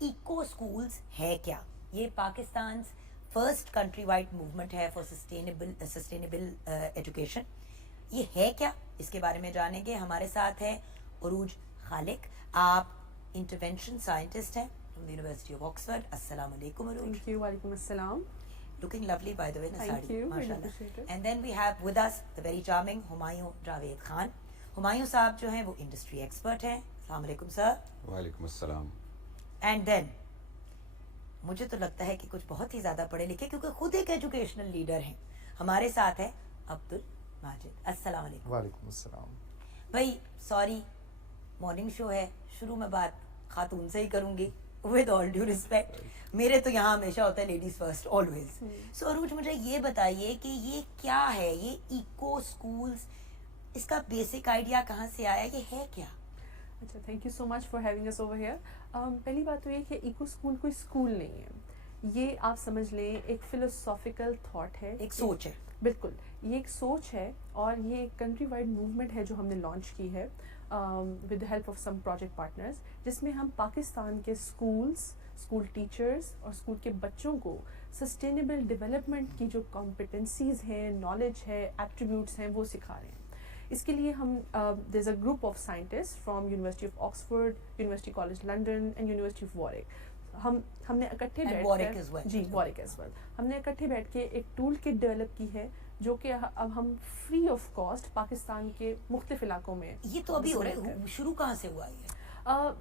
Eco schools ہے کیا؟ یہ Pakistan first countrywide movement ہے فار سسٹینیبل ایجوکیشن. یہ ہے کیا؟ اس کے بارے میں جانیں گے. ہمارے ساتھ ہے عروج خالق. آپ انٹرونشن سائنٹسٹ ہیں فرام یونیورسٹی آف آکسفورڈ. السلام علیکم عروج. Thank you. وعلیکم السلام. Looking lovely by the way in a Thank sari, you. Really mashallah. appreciate it. And then we have with us the very charming Humayun Javed Khan. Humayun صاحب جو ہیں وہ industry expert ہیں. السلام علیکم سر. وعلیکم السلام. اینڈ دین مجھے تو لگتا ہے کہ کچھ بہت ہی زیادہ پڑھے لکھے کیونکہ خود ایک ایجوکیشنل لیڈر ہیں. ہمارے ساتھ ہے عبد الماجد. السلام علیکم. وعلیکم السلام. بھائی سوری مارننگ شو ہے, شروع میں بات خاتون سے ہی کروں گی ود آل ڈیو ریسپیکٹ. میرے تو یہاں ہمیشہ ہوتا ہے لیڈیز فرسٹ آلویز. سو عروج مجھے یہ بتائیے کہ یہ کیا ہے یہ ایکو اسکولس, اس کا بیسک آئیڈیا کہاں سے آیا, یہ ہے کیا؟ اچھا, thank you so much for having us over here. پہلی بات تو یہ کہ ایکو اسکول کوئی اسکول نہیں ہے, یہ آپ سمجھ لیں ایک فلوسافیکل تھاٹ ہے, ایک سوچ ہے. بالکل, یہ ایک سوچ ہے اور یہ ایک کنٹری وائڈ موومنٹ ہے جو ہم نے لانچ کی ہے with help of some project partners, جس میں ہم پاکستان کے اسکولس, اسکول ٹیچرز اور اسکول کے بچوں کو سسٹینیبل ڈیولپمنٹ کی جو کمپٹنسیز ہیں, نالج ہے, ایٹریبیوٹس ہیں, وہ سکھا رہے ہیں. اس کے لیے ہم there is a group of scientist from university of Oxford, university college London and university of Warwick. ہم نے اکٹھے بیٹھ کر وارک ایز ویل ہم نے اکٹھے بیٹھ کے ایک ٹول کٹ ڈیولپ کی ہے جو کہ اب ہم فری آف کاسٹ پاکستان کے مختلف علاقوں میں. یہ تو ابھی ہو رہا ہے, شروع کہاں سے ہوا یہ؟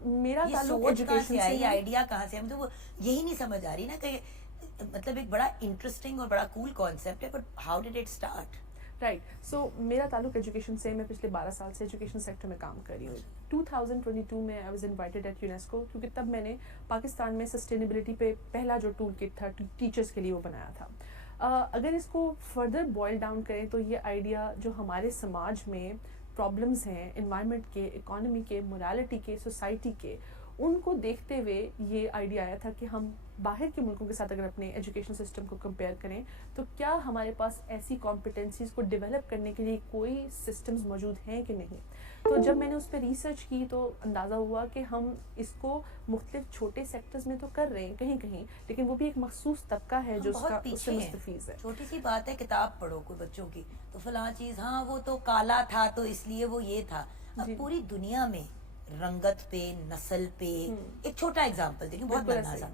میرا تعلق ایجوکیشن سے, یہ آئیڈیا کہاں سے؟ مجھے وہ یہی نہیں سمجھ آ رہی نا کہ مطلب ایک بڑا انٹرسٹنگ اور بڑا کول کانسیپٹ ہے, but how did it start? Right. So میرا تعلق ایجوکیشن سے, میں پچھلے 12 سال سے ایجوکیشن سیکٹر میں کام کر رہی ہوں. 2022 میں I was invited at UNESCO, کیونکہ تب میں نے پاکستان میں سسٹینیبلٹی پہ پہلا جو ٹول کٹ تھا ٹیچرس کے لیے وہ بنایا تھا. اگر اس کو فردر بوائل ڈاؤن کریں تو یہ آئیڈیا جو ہمارے سماج میں پرابلمس ہیں, انوائرمنٹ کے, اکانومی کے, مورالٹی کے, سوسائٹی کے, ان کو دیکھتے ہوئے یہ آئیڈیا آیا تھا کہ ہم باہر کے ملکوں کے ساتھ اگر اپنے ایجوکیشن سسٹم کو کمپیئر کریں تو کیا ہمارے پاس ایسی کمپٹنسیز کو ڈیولپ کرنے کے لیے کوئی سسٹمز موجود ہیں کہ نہیں. تو جب میں نے اس پہ ریسرچ کی تو اندازہ ہوا کہ ہم اس کو مختلف چھوٹے سیکٹرز میں تو کر رہے ہیں کہیں کہیں, لیکن وہ بھی ایک مخصوص طبقہ ہے جو اس سے مستفیض ہے. چھوٹی سی بات ہے, کتاب پڑھو کوئی بچوں کی تو فلاں چیز, ہاں وہ تو کالا تھا تو اس لیے وہ یہ تھا. اب پوری دنیا میں رنگت پہ, نسل پہ, ایک چھوٹا ایگزامپل دیکھیں, بہت بڑا سا,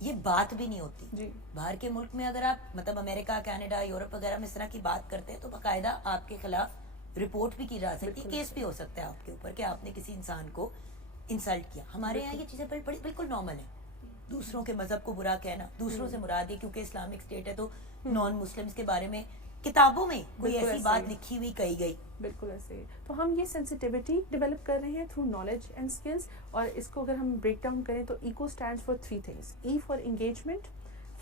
یہ بات بھی نہیں ہوتی. باہر کے ملک میں اگر آپ مطلب امریکہ, کینیڈا, یورپ وغیرہ میں اس طرح کی بات کرتے ہیں تو باقاعدہ آپ کے خلاف رپورٹ بھی کی جا سکتی ہے, کیس بھی ہو سکتا ہے آپ کے اوپر کہ آپ نے کسی انسان کو انسلٹ کیا. ہمارے یہاں یہ چیزیں بالکل نارمل ہیں. دوسروں کے مذہب کو برا کہنا, دوسروں سے مراد یہ کیونکہ اسلامک اسٹیٹ ہے تو نان مسلمس کے بارے میں کتابوں میں کوئی ایسی بات لکھی ہوئی کہی گئی. بالکل ایسے. تو ہم یہ سینسٹیوٹی ڈیولپ کر رہے ہیں تھرو نالج اینڈ اسکلس, اور اس کو اگر ہم بریک ڈاؤن کریں تو ECO stands for 3 things: E for engagement,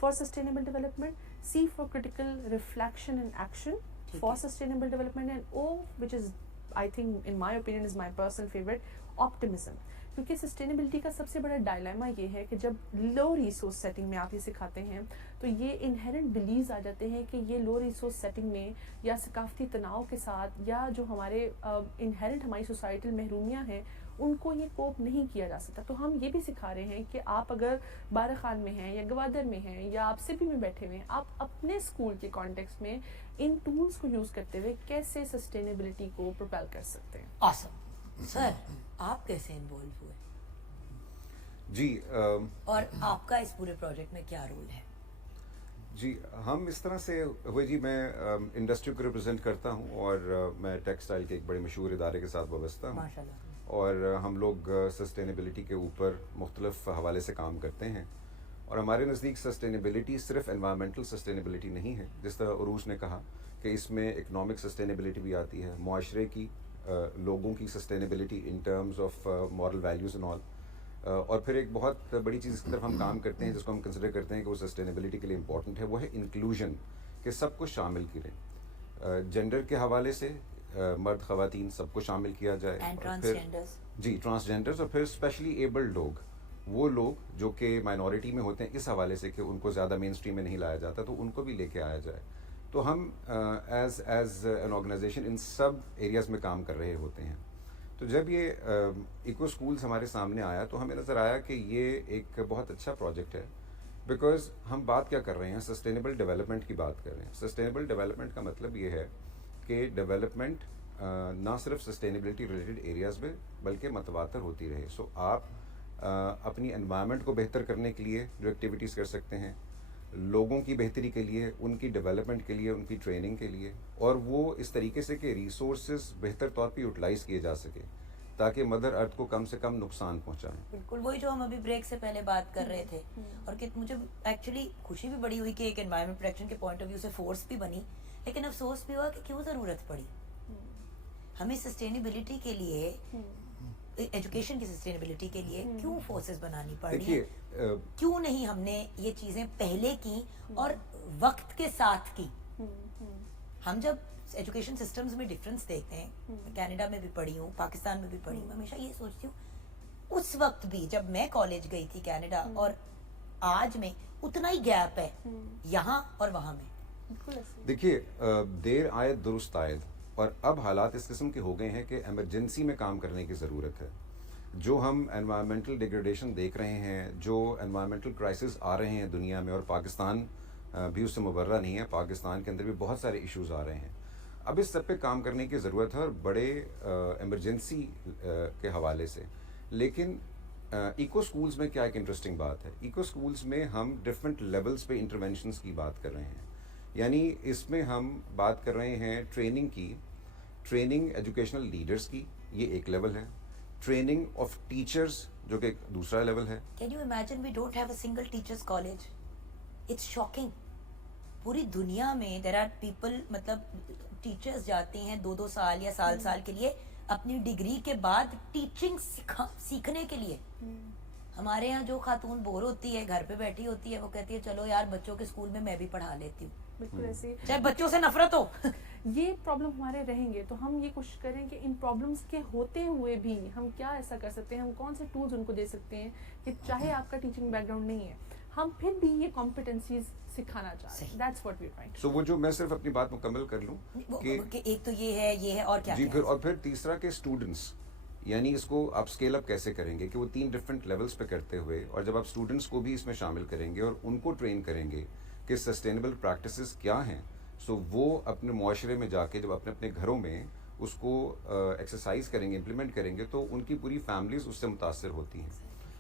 for sustainable development, C for critical reflection and action for sustainable development, and O which is I think in my opinion is my personal favorite, optimism. کیونکہ sustainability کا سب سے بڑا dilemma یہ ہے کہ جب low resource setting میں آپ یہ سکھاتے ہیں تو یہ انہیرنٹ بلیوز آ جاتے ہیں کہ یہ لو ریسورس سیٹنگ میں یا ثقافتی تناؤ کے ساتھ یا جو ہمارے انہیرنٹ ہماری سوسائٹل محرومیاں ہیں ان کو یہ کوپ نہیں کیا جا سکتا. تو ہم یہ بھی سکھا رہے ہیں کہ آپ اگر بارخان میں ہیں یا گوادر میں ہیں یا آپ سپی میں بیٹھے ہوئے ہیں, آپ اپنے اسکول کے کانٹیکسٹ میں ان ٹولس کو یوز کرتے ہوئے کیسے سسٹینیبلٹی کو پروپیل کر سکتے ہیں. آسم. سر آپ کیسے انوالو ہوئے؟ جی, اور آپ کا اس پورے پروجیکٹ میں کیا رول ہے؟ جی ہم اس طرح سے ہوئے, جی میں انڈسٹری کو ریپرزینٹ کرتا ہوں اور میں ٹیکسٹائل کے ایک بڑے مشہور ادارے کے ساتھ وابستہ ہوں. ماشاءاللہ. اور ہم لوگ سسٹینیبلٹی کے اوپر مختلف حوالے سے کام کرتے ہیں, اور ہمارے نزدیک سسٹینیبلٹی صرف انوائرمنٹل سسٹینیبلٹی نہیں ہے, جس طرح عروج نے کہا کہ اس میں اکنامک سسٹینیبلٹی بھی آتی ہے, معاشرے کی, لوگوں کی sustainability in terms of moral values and all. اور پھر ایک بہت بڑی چیز اس کی طرف ہم کام کرتے ہیں جس کو ہم کنسیڈر کرتے ہیں کہ وہ سسٹینیبلٹی کے لیے امپورٹنٹ ہے, وہ ہے انکلوژن, کہ سب کو شامل کریں. جینڈر کے حوالے سے مرد خواتین سب کو شامل کیا جائے, جی ٹرانسجینڈرز, اور پھر اسپیشلی ایبلڈ لوگ, وہ لوگ جو کہ مائنورٹی میں ہوتے ہیں اس حوالے سے کہ ان کو زیادہ مین اسٹریم میں نہیں لایا جاتا, تو ان کو بھی لے کے آیا جائے. تو ہم ایز این آرگنائزیشن ان سب ایریاز میں کام کر رہے ہوتے ہیں. تو جب یہ ایکو اسکولس ہمارے سامنے آیا تو ہمیں نظر آیا کہ یہ ایک بہت اچھا پروجیکٹ ہے، بیکاز ہم بات کیا کر رہے ہیں، سسٹینیبل ڈیولپمنٹ کی بات کر رہے ہیں. سسٹینیبل ڈیولپمنٹ کا مطلب یہ ہے کہ ڈیولپمنٹ نہ صرف سسٹینیبلٹی ریلیٹڈ ایریاز میں بلکہ متواتر ہوتی رہے. سو آپ اپنی انوائرمنٹ کو بہتر کرنے کے لیے جو ایکٹیویٹیز کر سکتے ہیں، لوگوں کی بہتری کے لیے، ان کی ڈیولپمنٹ کے لیے، ان کی ٹریننگ کے لیے، اور وہ اس طریقے سے کہ ریسورسز بہتر طور پہ یوٹیلائز کیے جا سکے تاکہ مدر ارتھ کو کم سے کم نقصان پہنچائیں. بالکل وہی جو ہم ابھی بریک سے پہلے بات کر رہے تھے. اور کہ مجھے ایکچولی خوشی بھی بڑی ہوئی کہ ایک انوائرمنٹ پروٹیکشن کے پوائنٹ آف ویو سے فورس بھی بنی، لیکن افسوس بھی ہوا کہ کیوں ضرورت پڑی. ہمیں سسٹینیبلٹی کے لیے، ایجوکیشن کی سسٹینیبلٹی کے لیے کیوں فورسز بنانی پڑ رہی ہیں؟ کیوں نہیں ہم نے یہ چیزیں پہلے کی اور وقت کے ساتھ کی؟ ہم جب ایجوکیشن سسٹمز میں ڈفرینس دیکھتے ہیں، کینیڈا میں بھی پڑھی ہوں، پاکستان میں بھی پڑھی ہوں، میں ہمیشہ یہ سوچتی ہوں اس وقت بھی جب میں کالج گئی تھی کینیڈا اور آج میں اتنا ہی گیپ ہے یہاں اور وہاں میں. دیکھیے دیر آئے درست آئے، اور اب حالات اس قسم کے ہو گئے ہیں کہ ایمرجنسی میں کام کرنے کی ضرورت ہے. جو ہم انوائرمنٹل ڈیگریڈیشن دیکھ رہے ہیں، جو انوائرمنٹل کرائسس آ رہے ہیں دنیا میں، اور پاکستان بھی اس سے مبرہ نہیں ہے، پاکستان کے اندر بھی بہت سارے ایشوز آ رہے ہیں. اب اس سب پہ کام کرنے کی ضرورت ہے، اور بڑے ایمرجنسی کے حوالے سے. لیکن ایکو اسکولز میں کیا ایک انٹرسٹنگ بات ہے، ایکو اسکولز میں ہم ڈفرینٹ لیولز پہ انٹرونشنس کی بات کر رہے ہیں. یعنی اس میں ہم بات کر رہے ہیں ٹریننگ کی، ٹریننگ ایجوکیشنل لیڈرز کی، یہ ایک لیول ہے. ٹریننگ آف ٹیچرز جو کہ دوسرا لیول ہے. Can you imagine we don't have a single teachers college? It's shocking. پوری دنیا میں دیر آر پیپل، مطلب ٹیچرز جاتے ہیں 2 سال یا سال کے لیے اپنی ڈگری کے بعد ٹیچنگ سیکھنے کے لیے. ہمارے یہاں جو خاتون بور ہوتی ہے، گھر پہ بیٹھی ہوتی ہے، وہ کہتی ہے چلو یار بچوں کے اسکول میں بھی پڑھا لیتی ہوں. بالکل ایسے چاہے بچوں سے نفرت ہو. یہ پرابلم ہمارے رہیں گے تو ہم یہ کوشش کریں کہ ان پرابلمس کے ہوتے ہوئے بھی ہم کیا ایسا کر سکتے ہیں، ہم کون سے ٹولز ان کو دے سکتے ہیں کہ چاہے آپ کا ٹیچنگ بیک گراؤنڈ نہیں ہے، ہم پھر بھی یہ کمپیٹنسیز سکھانا چاہتے ہیں. That's what we are trying. So وہ جو میں صرف اپنی بات مکمل کر لوں کہ ایک تو یہ ہے اور کیا جی، پھر تیسرا کہ اسٹوڈنٹس، یعنی اس کو آپ اسکیل اپ کیسے کریں گے کہ وہ 3 ڈفرینٹ لیولس پہ کرتے ہوئے، اور جب آپ اسٹوڈنٹس کو بھی اس میں شامل کریں گے اور ان کو ٹرین کریں گے کہ سسٹینیبل پریکٹسز کیا ہیں، سو وہ اپنے معاشرے میں جا کے جب اپنے اپنے گھروں میں اس کو ایکسرسائز کریں گے، امپلیمنٹ کریں گے، تو ان کی پوری فیملیز اس سے متاثر ہوتی ہیں.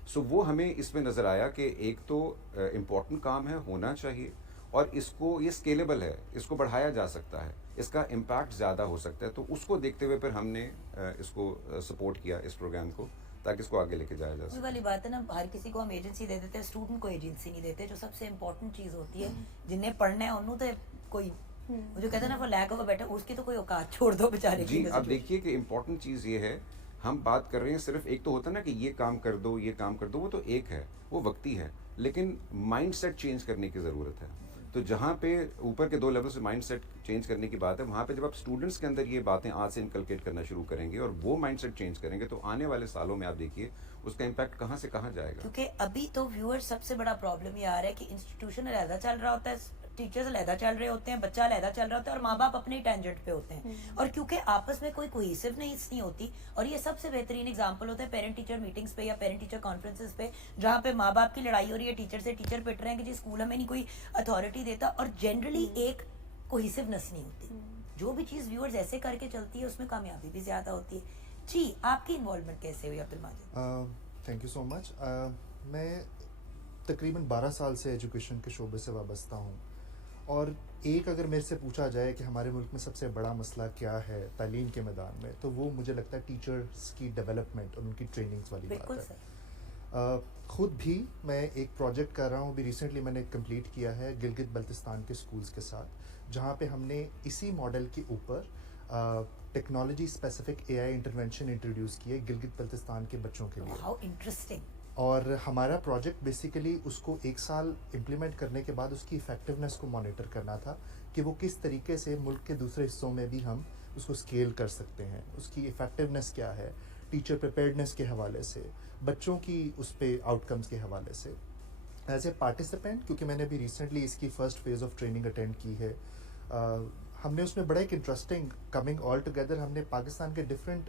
سو وہ ہمیں اس میں نظر آیا کہ ایک تو امپورٹنٹ کام ہے، ہونا چاہیے، اور اس کو یہ اسکیلیبل ہے، اس کو بڑھایا جا سکتا ہے، اس کا امپیکٹ زیادہ ہو سکتا ہے. تو اس کو دیکھتے ہوئے پھر ہم نے اس کو سپورٹ کیا، اس پروگرام کو، تاکہ اس کو آگے لے کے جایا جا سکے. والی بات ہے نا، ہر کسی کو ہم ایجنسی دے دیتے ہیں، اسٹوڈنٹ کو ایجنسی نہیں دیتے، جو سب سے امپورٹنٹ چیز ہوتی ہے. جنہیں پڑھنا ہے انہوں تو کوئی جو کہتے ہیں نا for lack of a better, اس کی تو کوئی اوقات چھوڑ دو بیچارے کی. جی اب دیکھیے کہ امپورٹنٹ چیز یہ ہے، ہم بات کر رہے ہیں صرف ایک تو ہوتا ہے نا کہ یہ کام کر دو، یہ کام کر دو، وہ تو ایک ہے، وہ وقتی ہے، لیکن مائنڈ سیٹ چینج کرنے کی ضرورت ہے. تو جہاں پہ اوپر کے 2 لیول سے مائنڈ سیٹ چینج کرنے کی بات ہے، وہاں پہ جب آپ اسٹوڈنٹس کے اندر یہ باتیں آج سے انکلکیٹ کرنا شروع کریں گے اور وہ مائنڈ سیٹ چینج کریں گے، تو آنے والے سالوں میں آپ دیکھیے اس کا امپیکٹ کہاں سے کہاں جائے گا. کیونکہ ابھی تو ویور سب سے بڑا پرابلم یہ آ رہا ہے کہ انسٹیٹیوشن علیحدہ چل رہا ہوتا ہے، ٹیچرز علیحدہ چل رہے ہوتے ہیں، بچہ علیحدہ چل رہا ہوتا ہے، اور ماں باپ اپنے ٹینجنٹ پہ ہوتے ہیں. اور کیونکہ آپس میں کوئی کوہیسیونیس نہیں ہوتی، اور یہ سب سے بہترین ایگزامپل ہوتا ہے پیرنٹ ٹیچر میٹنگز پہ یا پیرنٹ ٹیچر کانفرنسز پہ، جہاں پہ ماں باپ کی لڑائی ہو رہی ہے، ٹیچر سے ٹیچر پٹ رہے ہیں کہ جی اسکول ہمیں نہیں کوئی اتھارٹی دیتا، اور جنرلی ایک کوہیسیونیس نہیں ہوتی. جو بھی چیز ویورز ایسے کر کے چلتی ہے اس میں کامیابی بھی زیادہ ہوتی ہے. جی آپ کی انوالومنٹ کیسے ہوئی عبدالماجد؟ تھینک یو سو مچ. میں تقریباً 12 سال سے ایجوکیشن کے شعبے سے وابستہ ہوں، اور ایک اگر میرے سے پوچھا جائے کہ ہمارے ملک میں سب سے بڑا مسئلہ کیا ہے تعلیم کے میدان میں، تو وہ مجھے لگتا ہے ٹیچرس کی ڈیولپمنٹ اور ان کی ٹریننگز والی بات ہے. خود بھی میں ایک پروجیکٹ کر رہا ہوں، ابھی ریسنٹلی میں نے کمپلیٹ کیا ہے گلگت بلتستان کے اسکولس کے ساتھ، جہاں پہ ہم نے اسی ماڈل کے اوپر ٹیکنالوجی اسپیسیفک اے آئی انٹرونشن انٹروڈیوس کی ہے گلگت بلتستان کے بچوں کے لیے. How interesting. اور ہمارا پروجیکٹ بیسیکلی اس کو 1 سال امپلیمنٹ کرنے کے بعد اس کی افیکٹونیس کو مانیٹر کرنا تھا کہ وہ کس طریقے سے ملک کے دوسرے حصوں میں بھی ہم اس کو اسکیل کر سکتے ہیں، اس کی افیکٹونیس کیا ہے، ٹیچر پریپیئرڈنیس کے حوالے سے، بچوں کی اس پہ آؤٹ کمز کے حوالے سے. ایز اے پارٹیسپینٹ، کیونکہ میں نے ابھی ریسنٹلی اس کی first phase of training attend کی ہے، ہم نے اس میں بڑا ایک انٹرسٹنگ کمنگ آل ٹوگیدر، ہم نے پاکستان کے ڈفرینٹ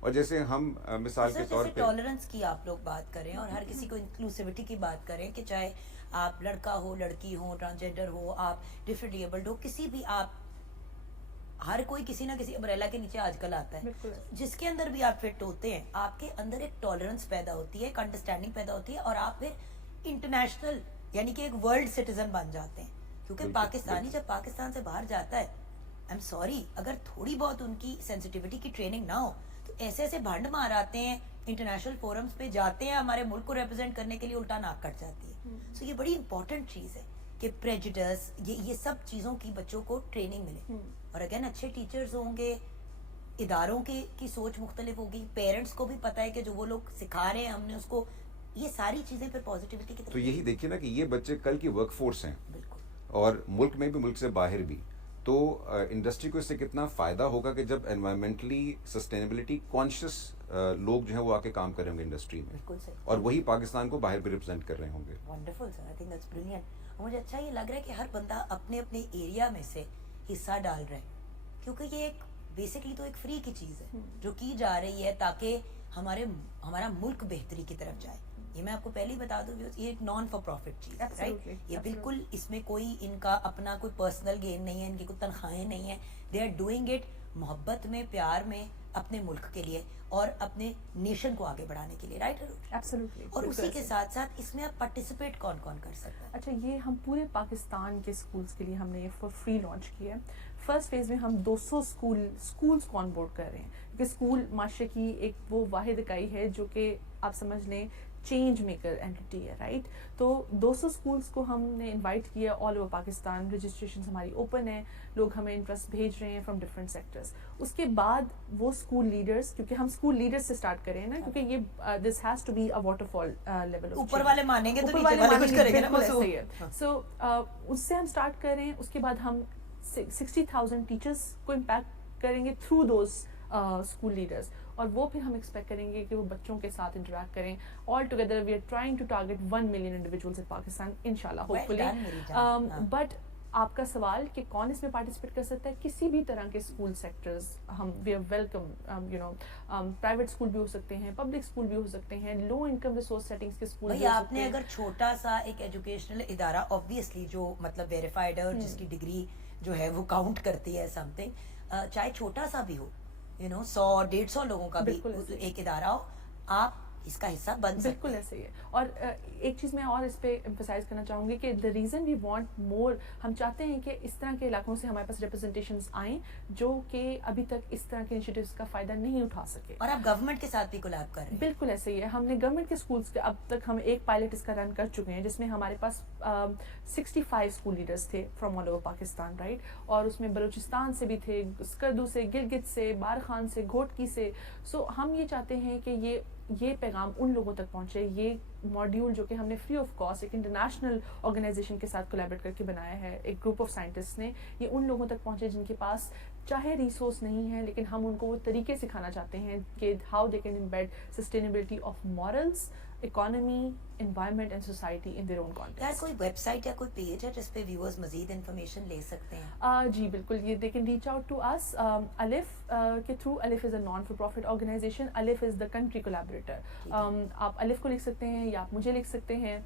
اور جیسے ہم مثال کے طور پہ ٹالرنس کی آپ لوگ بات کریں اور ہر کسی کو انکلوسیوٹی کی بات کریں کہ چاہے آپ لڑکا ہو لڑکی ہو ٹرانسجینڈر ہو آپ ڈفرینٹ ایبلڈ ہو کسی بھی آپ ہر کوئی کسی نہ کسی امبریلا کے نیچے آج کل آتا ہے جس کے اندر بھی آپ فٹ ہوتے ہیں آپ کے اندر ایک ٹالرنس پیدا ہوتی ہے ایک انڈرسٹینڈنگ پیدا ہوتی ہے اور آپ پھر انٹرنیشنل یعنی کہ ایک ورلڈ سٹیزن بن جاتے ہیں کیونکہ پاکستانی جب پاکستان سے باہر جاتا ہے آئی ایم سوری اگر تھوڑی بہت ان کی سینسٹیوٹی کی ٹریننگ نہ ہو تو ایسے ایسے بھنڈ مار آتے ہیں انٹرنیشنل فورمز پہ جاتے ہیں ہمارے ملک کو ریپرزینٹ کرنے کے لیے الٹا ناک کٹ جاتی ہے سو یہ بڑی امپورٹنٹ چیز ہے کہ پریجڈس یہ سب چیزوں کی بچوں کو ٹریننگ ملے اور اگین اچھے ٹیچرز ہوں گے اداروں کی سوچ مختلف ہوگی پیرنٹس کو بھی پتہ ہے کہ جو وہ لوگ سکھا رہے ہیں ہم نے اس کو یہ ساری چیزیں پھر پازیٹیوٹی کی طرف تو یہی دیکھیے نا کہ یہ بچے کل کی ورک فورس ہیں بالکل اور ملک میں بھی ملک سے باہر بھی تو انڈسٹری کو اس سے کتنا فائدہ ہوگا کہ جب انوائرمنٹلی سسٹینیبلٹی کانشیس لوگ جو ہیں وہ آ کے کام کریں گے انڈسٹری میں بالکل صحیح اور وہی پاکستان کو باہر بھی ریپرزینٹ کر رہے ہوں گے. Wonderful sir I think that's brilliant. مجھے اچھا یہ لگ رہا ہے کہ ہر بندہ اپنے اپنے ایریا میں سے حصہ ڈال رہا ہے کیونکہ یہ ایک بیسکلی تو ایک فری کی چیز ہے جو کی جا رہی ہے تاکہ ہمارا ملک بہتری کی طرف جائے. یہ میں آپ کو پہلے ہی بتا دوں یہ ایک نان فار پروفٹ چیز ہے رائٹ. یہ بالکل اس میں کوئی ان کا اپنا کوئی پرسنل گین نہیں ہے ان کی کوئی تنخواہیں نہیں ہیں. دے آر ڈوئنگ اٹ محبت میں پیار میں اپنے ملک کے لیے اور اپنے نیشن کو آگے بڑھانے کے لیے رائٹ. ایبسلیوٹلی. اور اسی کے ساتھ ساتھ اس میں آپ پارٹیسپیٹ کون کون کر سکتا ہے؟ اچھا یہ ہم پورے پاکستان کے اسکولس کے لیے ہم نے یہ فار فری لانچ کیا ہے. فرسٹ فیز میں ہم 200 اسکولس کو آن بورڈ کر رہے ہیں کیونکہ اسکول معاشرے کی ایک وہ واحد اکائی ہے جو کہ آپ سمجھ لیں چینج میکر اینٹی ہے رائٹ. تو 200 اسکولس کو ہم نے انوائٹ کیا آل اوور پاکستان. رجسٹریشن ہماری اوپن ہے. لوگ ہمیں انٹرسٹ بھیج رہے ہیں فرام ڈفرینٹ سیکٹرس. اس کے بعد وہ اسکول لیڈرس کیونکہ ہم اسکول لیڈرس سے اسٹارٹ کریں نا کیونکہ یہ this has to be a waterfall level. اوپر والے مانیں گے تو نیچے والے کچھ کریں گے نا. سو اس سے ہم اسٹارٹ کر رہے ہیں. اس کے بعد ہم 60,000 ٹیچرس کو امپیکٹ کریں گے تھرو دوز اسکول لیڈرس اور وہ پھر ہم ایکسپیکٹ کریں گے کہ وہ بچوں کے ساتھ انٹریکٹ کریں. All together we are trying to target 1 million individuals in Pakistan انشاءاللہ ہوپ فلی. بٹ آپ کا سوال کہ کون اس میں پارٹیسپیٹ کر سکتا ہے کسی بھی طرح کے اسکول سیکٹرز ہم we are welcome. You know private school بھی ہو سکتے ہیں پبلک اسکول بھی ہو سکتے ہیں لو انکم ریسورس سیٹنگس کے اسکول. بھائی آپ نے اگر چھوٹا سا ایک ایجوکیشنل ادارہ آبویسلی جو مطلب ویریفائڈ ہے اور جس کی ڈگری جو ہے وہ کاؤنٹ کرتی ہے سم تھنگ چاہے چھوٹا سا بھی ہو 100-150 لوگوں کا بھی ایک ادارہ ہو آپ اس کا حصہ بن سکتے. بالکل ایسے ہی ہے. اور ایک چیز میں اور اس پہ ایمفسائز کرنا چاہوں گی کہ the reason we want more ہم چاہتے ہیں کہ اس طرح کے علاقوں سے ہمارے پاس ریپرزنٹیشنز آئیں جو کہ ابھی تک اس طرح کے انیشیٹیوز کا فائدہ نہیں اٹھا سکے. اور آپ گورنمنٹ کے ساتھ بھی کولیب کر رہے ہیں. بالکل ایسے ہی ہے. ہم نے گورنمنٹ کے اسکولس کے اب تک ہم ایک پائلٹ اس کا رن کر چکے ہیں جس میں ہمارے پاس 65 اسکول لیڈرس تھے from all over Pakistan right. اور اس میں بلوچستان سے بھی تھے اسکردو سے گلگت سے بارخان سے گھوٹکی سے. سو ہم یہ چاہتے ہیں کہ یہ پیغام ان لوگوں تک پہنچے. یہ ماڈیول جو کہ ہم نے فری آف کاسٹ ایک انٹرنیشنل آرگنائزیشن کے ساتھ کولیبریٹ کر کے بنایا ہے ایک گروپ آف سائنٹسٹ نے یہ ان لوگوں تک پہنچے جن کے پاس چاہے ریسورس نہیں ہے لیکن ہم ان کو وہ طریقے سکھانا چاہتے ہیں کہ how they can embed sustainability of morals economy environment and society in their own context. یار کوئی ویب سائٹ یا کوئی پیج ہے جس پہ ویورز مزید انفارمیشن لے سکتے ہیں؟ جی بالکل. یہ they can reach out to اس الف کے through. Alif is a non for profit organization. Alif is the country کولیبریٹر. آپ الف کو لکھ سکتے ہیں یا آپ مجھے لکھ سکتے ہیں.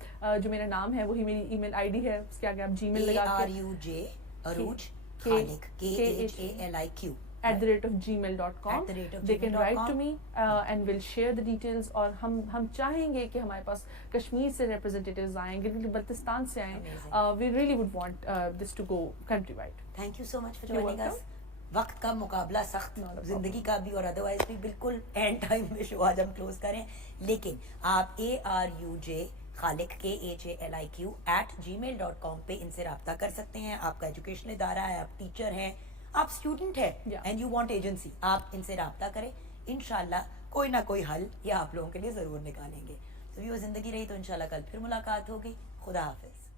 جو میرا نام ہے وہی میری ای میل آئی ڈی ہے. اس کے آگے آپ جی میل لگا کے ARUJ عروج خالق KHALIQ @gmail.com they can write to me and we'll share the details. اور ہم چاہیں گے کہ ہمارے پاس کشمیر سے ریپرزینٹیٹیوز آئیں گلگت بلتستان سے آئیں. we really would want this to go country wide. Thank you so much for joining us. وقت کا مقابلہ سخت زندگی کا بھی اور ادروائز بھی بالکل اینڈ ٹائم میں شو آج ہم کلوز کریں لیکن آپ ARUJ خالق KHALIQ @gmail.com پہ ان سے رابطہ کر سکتے ہیں. آپ کا ایجوکیشن ادارہ ہے آپ ٹیچر ہیں آپ اسٹوڈنٹ ہیں اینڈ یو وانٹ ایجنسی آپ ان سے رابطہ کریں. انشاءاللہ کوئی نہ کوئی حل یہ آپ لوگوں کے لیے ضرور نکالیں گے. تو یہ زندگی رہی تو انشاءاللہ کل پھر ملاقات ہوگی. خدا حافظ.